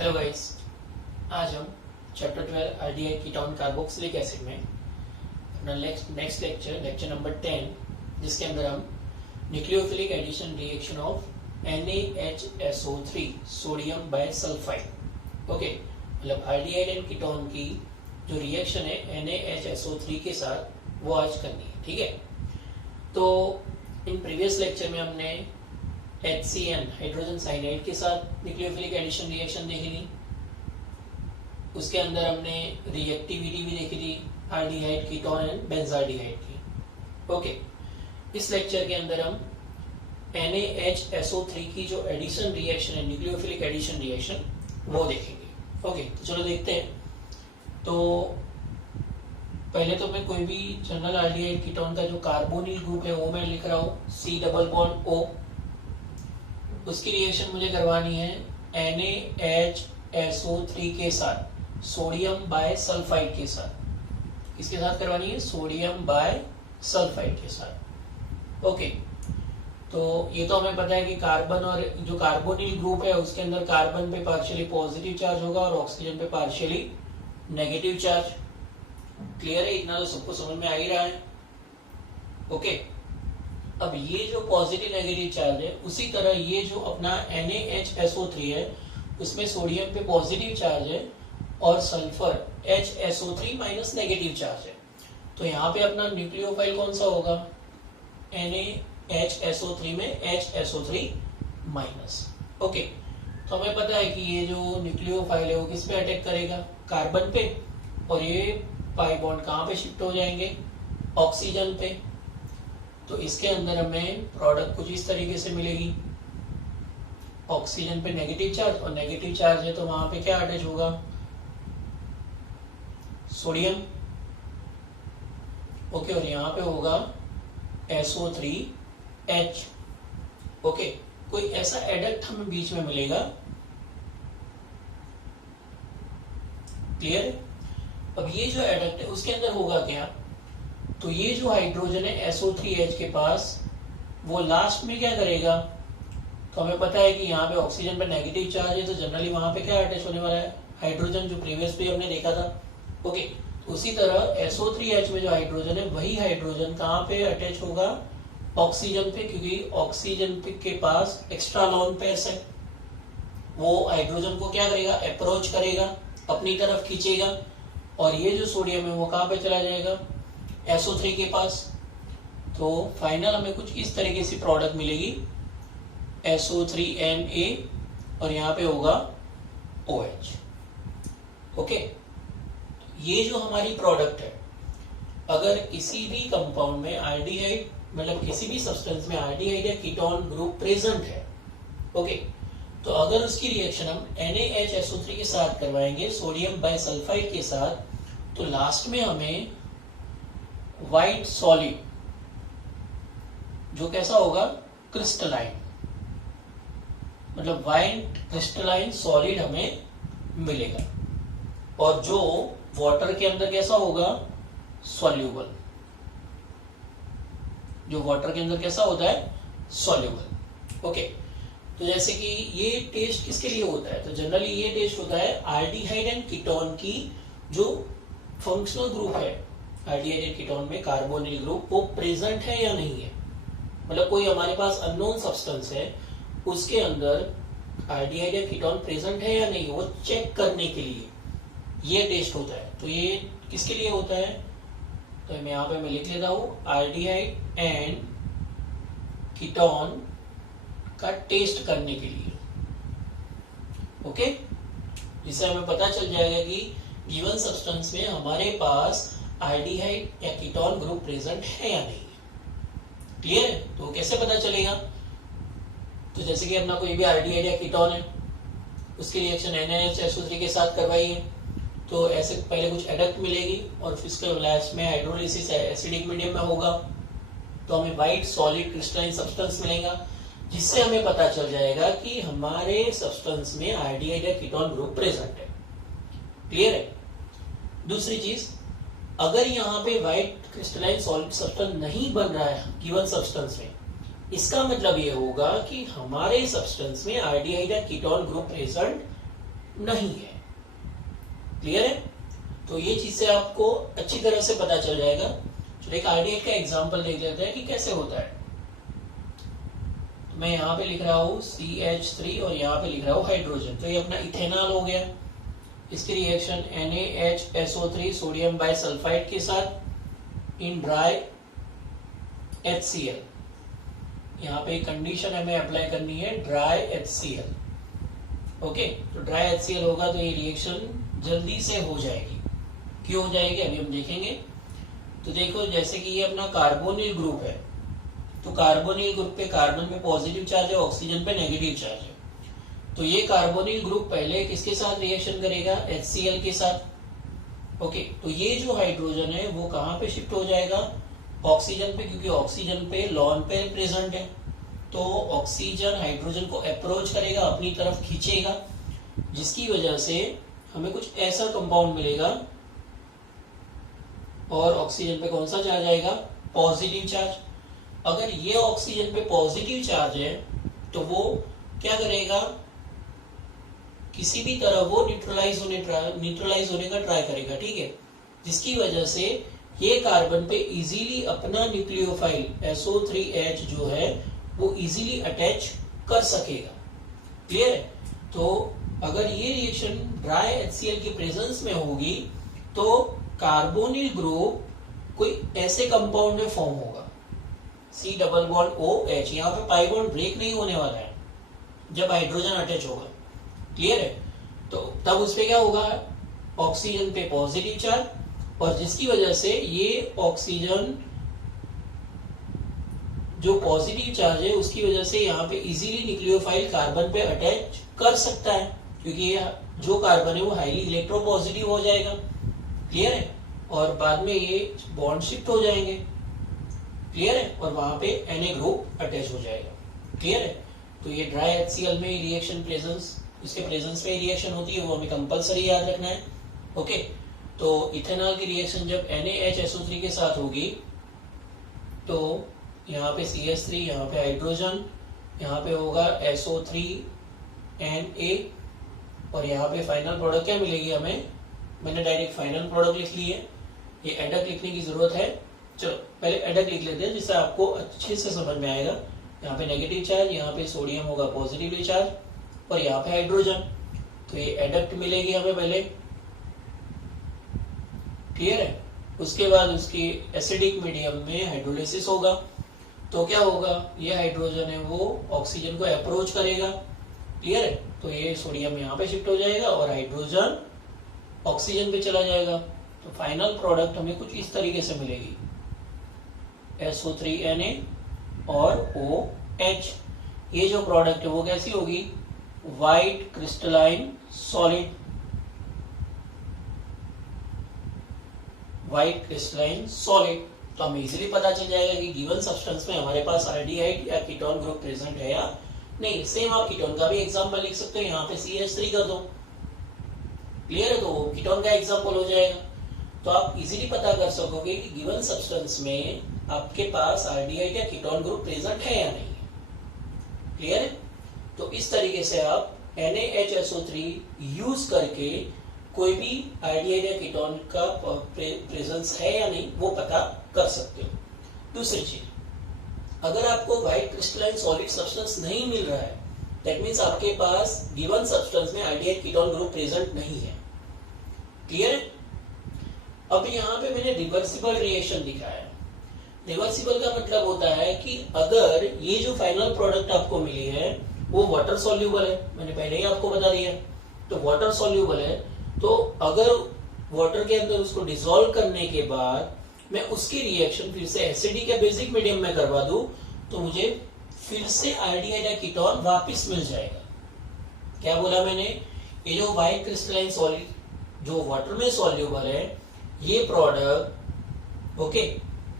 Hello guys, आज हम chapter 12 aldehyde ketone carboxylic acid में अपना नेक्स्ट लेक्चर नंबर 10, जिसके अंदर हम nucleophilic addition reaction of NaHSO3 sodium bisulphite. Okay, मतलब आरडीआई एंड कीटोन की जो रिएक्शन है NaHSO3 के साथ वो आज करनी है। ठीक है, तो इन प्रीवियस लेक्चर में हमने HCN हाइड्रोजन साइनाइड के साथ न्यूक्लियोफिलिक एडिशन रिएक्शन देखी थी। उसके अंदर हमने रिएक्टिविटी भी देखी थी आल्डिहाइड कीटोन एंड बेंजाल्डिहाइड की। ओके, इस लेक्चर के अंदर हम NaHSO3 की जो एडिशन रिएक्शन है, न्यूक्लियोफिलिक एडिशन रिएक्शन, वो देखेंगे। ओके, तो चलो देखते हैं। तो पहले तो मैं कोई भी जनरल आल्डिहाइड कीटोन का जो कार्बोनिल ग्रुप है वो मैं लिख रहा हूँ C डबल बॉन्ड O। उसकी रिएक्शन मुझे करवानी है NaHSO3 के साथ सोडियम बाय सल्फाइड के साथ। किसके साथ करवानी है? सोडियम बाय सल्फाइड के साथ। ओके, तो ये तो हमें पता है कि कार्बन और जो कार्बोनिल ग्रुप है उसके अंदर कार्बन पे पार्शियली पॉजिटिव चार्ज होगा और ऑक्सीजन पे पार्शियली नेगेटिव चार्ज। क्लियर है? इतना तो सबको समझ में आ ही रहा है। ओके, अब ये जो पॉजिटिव नेगेटिव चार्ज है, उसी तरह ये जो अपना NaHSO3 है उसमें सोडियम पे पॉजिटिव चार्ज है और sulphur HSO3 minus negative charge है। तो यहाँ पे अपना न्यूक्लियोफाइल कौन सा होगा? NaHSO3 में HSO3 माइनस। ओके, तो हमें पता है कि ये जो न्यूक्लियोफाइल है वो किस पे अटैक करेगा? कार्बन पे, और ये पाई बॉन्ड कहाँ पे शिफ्ट हो जाएंगे? ऑक्सीजन पे। तो इसके अंदर हमें प्रोडक्ट कुछ इस तरीके से मिलेगी। ऑक्सीजन पे नेगेटिव चार्ज, और नेगेटिव चार्ज है तो वहां पे क्या अटैच होगा? सोडियम। ओके, और यहाँ पे होगा SO3H। ओके, कोई ऐसा एडक्ट हमें बीच में मिलेगा। क्लियर? अब ये जो एडक्ट है उसके अंदर होगा क्या? तो ये जो हाइड्रोजन है SO3H के पास, वो लास्ट में क्या करेगा? तो हमें पता है कि यहाँ पे ऑक्सीजन पे नेगेटिव चार्ज है, तो जनरली वहां पे क्या अटैच होने वाला है? हाइड्रोजन, जो प्रीवियस भी हमने देखा था। ओके, तो उसी तरह SO3H में जो हाइड्रोजन है वही हाइड्रोजन कहाँ पे अटैच होगा? ऑक्सीजन पे, क्योंकि ऑक्सीजन के पास एक्स्ट्रा लोन पेयर्स है। वो हाइड्रोजन को क्या करेगा? अप्रोच करेगा, अपनी तरफ खींचेगा, और ये जो सोडियम है वो कहाँ पे चला जाएगा? SO3 के पास। तो फाइनल हमें कुछ इस तरीके से प्रोडक्ट मिलेगी, SO3Na, और यहाँ पे होगा OH। ओके, ये जो हमारी प्रोडक्ट है, अगर किसी भी कंपाउंड में आल्डिहाइड, मतलब किसी भी सब्सटेंस में आल्डिहाइड या कीटोन ग्रुप प्रेजेंट है, ओके, तो अगर उसकी रिएक्शन हम NaHSO3 के साथ करवाएंगे सोडियम बाइसल्फाइड के साथ, तो लास्ट में हमें व्हाइट सॉलिड, जो कैसा होगा? क्रिस्टलाइन, मतलब व्हाइट क्रिस्टलाइन सॉलिड हमें मिलेगा। और जो वाटर के अंदर कैसा होगा? सॉल्यूबल। जो वाटर के अंदर कैसा होता है? सॉल्यूबल। ओके, तो जैसे कि ये टेस्ट किसके लिए होता है? तो जनरली ये टेस्ट होता है आल्डिहाइड एंड कीटोन की जो फंक्शनल ग्रुप है आल्डिहाइड एंड कीटोन में, कार्बोनिल ग्रुप, वो प्रेजेंट है या नहीं है। मतलब कोई हमारे पास अननोन सब्सटेंस है, उसके अंदर आल्डिहाइड या कीटोन प्रेजेंट है या नहीं, वो चेक करने के लिए ये टेस्ट होता है। तो ये किसके लिए होता है? तो मैं यहाँ पे मैं लिख लेता हूँ आल्डिहाइड एंड कीटोन का टेस्ट करने के लिए। ओके, जिससे हमें पता चल जाएगा कि गिवन सब्सटेंस में हमारे पास आल्डिहाइड या कीटोन ग्रुप प्रेजेंट है या नहीं। क्लियर है? तो कैसे पता चलेगा? तो जैसे कि अपना कोई भी आल्डिहाइड या कीटोन है, उसकी रिएक्शन NaHSO3 के साथ करवाइए, तो ऐसे पहले कुछ एडक्ट मिलेगी और फिर उसके लास्ट में हाइड्रोलिसिस एसिडिक मीडियम में होगा, तो हमें व्हाइट सॉलिड क्रिस्टलाइन सब्सटेंस मिलेगा, जिससे हमें पता चल जाएगा कि हमारे सब्सटेंस में आल्डिहाइड या कीटोन ग्रुप प्रेजेंट है। क्लियर है? दूसरी चीज, अगर यहाँ पे व्हाइट क्रिस्टलाइन सॉलिड सब्सटेंस नहीं बन रहा है गिवन सब्सटेंस में, इसका मतलब ये होगा कि हमारे सब्सटेंस में आल्डिहाइड या कीटोन ग्रुप प्रेजेंट नहीं है। क्लियर है? तो ये चीज से आपको अच्छी तरह से पता चल जाएगा। चलो एक आरडीआई का एग्जांपल देख लेते हैं कि कैसे होता है। तो मैं यहाँ पे लिख रहा हूँ CH3 और यहाँ पे लिख रहा हूँ हाइड्रोजन। तो ये अपना इथेनॉल हो गया। इसकी रिएक्शन NaHSO3 सोडियम बाइसल्फाइड के साथ इन ड्राई HCl। यहाँ पे कंडीशन हमें अप्लाई करनी है, ड्राई HCl। ओके, तो ड्राई HCl होगा तो ये रिएक्शन जल्दी से हो जाएगी। क्यों हो जाएगी अभी हम देखेंगे। तो देखो जैसे कि ये अपना कार्बोनिल ग्रुप है, तो कार्बोनिल ग्रुप पे कार्बन पे पॉजिटिव चार्ज है, ऑक्सीजन पे नेगेटिव चार्ज है। तो ये कार्बोनिल ग्रुप पहले किसके साथ रिएक्शन करेगा, HCl के साथ। ओके, तो ये जो हाइड्रोजन है वो कहाँ पे शिफ्ट हो जाएगा, ऑक्सीजन पे, क्योंकि ऑक्सीजन पे लॉन पे प्रेजेंट है। तो ऑक्सीजन हाइड्रोजन को अप्रोच करेगा, अपनी तरफ खींचेगा, जिसकी वजह से हमें कुछ ऐसा कंपाउंड मिलेगा। और ऑक्सीजन पे कौन सा चार्ज आएगा, पॉजिटिव चार्ज। अगर ये ऑक्सीजन पे पॉजिटिव चार्ज है तो वो क्या करेगा, किसी भी तरह वो न्यूट्रलाइज होने का ट्राई करेगा। ठीक है, जिसकी वजह से ये कार्बन पे इजीली अपना न्यूक्लियोफाइल SO3H जो है वो इजीली अटैच कर सकेगा। क्लियर है? तो अगर ये रिएक्शन ड्राई HCl की प्रेजेंस में होगी तो कार्बोनिल ग्रुप कोई ऐसे कंपाउंड में फॉर्म होगा, C डबल बॉन्ड OH। यहाँ पे पाई बॉन्ड ब्रेक नहीं होने वाला है जब हाइड्रोजन अटैच होगा। क्लियर है? तो तब उसपे क्या होगा, ऑक्सीजन पे पॉजिटिव चार्ज, और जिसकी वजह से ये ऑक्सीजन जो पॉजिटिव चार्ज है उसकी वजह से यहाँ पे इजीली न्यूक्लियोफाइल कार्बन पे अटैच कर सकता है, क्योंकि ये जो कार्बन है वो हाईली इलेक्ट्रोपॉजिटिव हो जाएगा। क्लियर है? और बाद में ये बॉन्ड शिफ्ट हो जाएंगे। क्लियर है? और वहां पे Na ग्रुप अटैच हो जाएगा। क्लियर है? तो ये ड्राई HCl में रिएक्शन प्रेजेंस, इसके प्रेजेंस में रिएक्शन होती है, वो हमें कंपलसरी याद रखना है। ओके, तो इथेनॉल की रिएक्शन जब NaHSO3 के साथ होगी तो यहाँ पे CH3, यहाँ पे हाइड्रोजन, यहाँ पे होगा SO3Na, और यहाँ पे फाइनल प्रोडक्ट क्या मिलेगी हमें, मैंने डायरेक्ट फाइनल प्रोडक्ट लिख ली है। ये एडक लिखने की जरूरत है। चलो पहले एडक लिख लेते हैं जिससे आपको अच्छे से समझ में आएगा। यहाँ पे नेगेटिव चार्ज, यहाँ पे सोडियम होगा पॉजिटिवली चार्ज, और यहाँ पे हाइड्रोजन। तो ये एडक्ट मिलेगी हमें पहले। क्लियर है? उसके बाद उसकी एसिडिक मीडियम में हाइड्रोलिसिस होगा। तो क्या होगा, ये हाइड्रोजन है वो ऑक्सीजन को अप्रोच करेगा। क्लियर है? तो ये सोडियम यहाँ पे शिफ्ट हो जाएगा और हाइड्रोजन ऑक्सीजन पे चला जाएगा। तो फाइनल प्रोडक्ट हमें कुछ इस तरीके से मिलेगी, SO3Na और OH। ये जो प्रोडक्ट है वो कैसी होगी, white crystalline solid, white crystalline solid. तो हमें इजीली पता चल जाएगा कि गिवन सब्सटेंस में हमारे पास आल्डिहाइड या कीटोन ग्रुप प्रेजेंट है या नहीं। सेम आप कीटोन का भी एग्जांपल लिख सकते हो, यहाँ पे CH3 कर दो। क्लियर है? तो कीटोन का एग्जांपल हो जाएगा। तो आप इजीली पता कर सकोगे कि गिवन सब्सटेंस में आपके पास आल्डिहाइड या कीटोन ग्रुप प्रेजेंट है या नहीं। क्लियर है? तो इस तरीके से आप NaHSO3 यूज करके कोई भी आल्डिहाइड या कीटोन का प्रेजेंस है या नहीं वो पता कर सकते हो। दूसरी चीज, अगर आपको व्हाइट क्रिस्टलाइन सॉलिड सब्सटेंस नहीं मिल रहा है, दैट मीन्स आपके पास गिवन सब्सटेंस में आल्डिहाइड कीटोन ग्रुप प्रेजेंट नहीं है। क्लियर है? अब यहाँ पे मैंने रिवर्सिबल रिएक्शन दिखाया है। रिवर्सिबल का मतलब होता है कि अगर ये जो फाइनल प्रोडक्ट आपको मिली है वो वाटर सॉल्यूबल है, मैंने पहले ही आपको बता दिया। तो वाटर सॉल्यूबल है, तो अगर वाटर के अंदर उसको डिसॉल्व करने के बाद मैं उसकी रिएक्शन फिर से एसिडिक या बेसिक मीडियम में करवा दूं तो मुझे फिर से आल्डिहाइड या कीटोन वापस मिल जाएगा। क्या बोला मैंने, ये जो व्हाइट क्रिस्टलाइन सॉलिड जो वाटर में सॉल्यूबल है, ये प्रोडक्ट ओके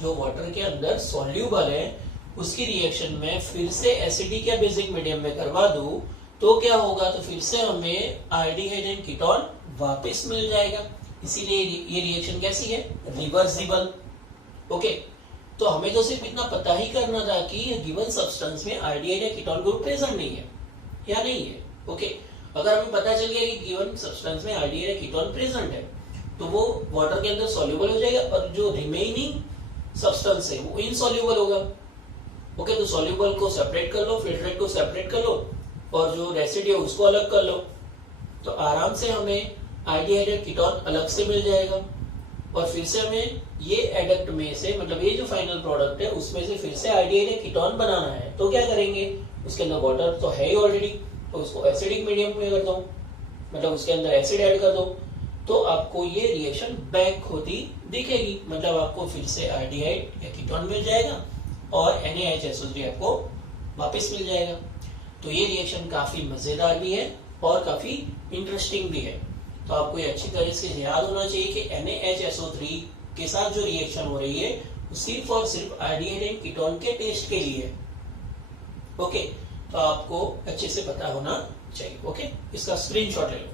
जो वाटर के अंदर सॉल्यूबल है उसकी रिएक्शन में फिर से एसिडिक या बेसिक मीडियम में करवा दूं तो क्या होगा, तो फिर से हमें आल्डिहाइड एंड कीटोन वापस मिल जाएगा। इसीलिए ये रिएक्शन कैसी है, रिवर्सिबल। ओके, तो हमें तो सिर्फ इतना पता ही करना था कि गिवन सब्सटेंस में आल्डिहाइड या कीटोन ग्रुप प्रेजेंट नहीं है या नहीं है। ओके, अगर हमें पता चल गया कि गिवन सब्सटेंस में आल्डिहाइड कीटोन प्रेजेंट है तो वो वाटर के अंदर सॉल्युबल हो जाएगा और जो रिमेनिंग सब्सटेंस है वो इनसॉल्युबल होगा। ओके, तो सॉल्युबल को सेपरेट कर लो, फिल्ट्रेट को सेपरेट कर लो और जो रेसिड्यू है उसको अलग कर लो, तो आराम से हमें आल्डिहाइड कीटोन अलग से मिल जाएगा। और फिर से हमें ये एडक्ट में से, मतलब ये जो फाइनल प्रोडक्ट है उसमें से फिर से आल्डिहाइड कीटोन बनाना है, तो क्या करेंगे, उसके अंदर वाटर तो है ही ऑलरेडी, तो उसको एसिडिक मीडियम में कर दो, मतलब उसके अंदर एसिड ऐड कर दो, तो आपको ये रिएक्शन बैक होती दिखेगी, मतलब आपको फिर से आल्डिहाइड या कीटोन मिल जाएगा और NaHSO3 आपको वापस मिल जाएगा। तो ये रिएक्शन काफी मजेदार भी है और काफी इंटरेस्टिंग भी है। तो आपको ये अच्छी तरह से याद होना चाहिए कि NaHSO3 के साथ जो रिएक्शन हो रही है वो सिर्फ और सिर्फ आल्डिहाइड एंड कीटोन के टेस्ट के लिए है। ओके, तो आपको अच्छे से पता होना चाहिए। ओके, इसका स्क्रीनशॉट ले लो।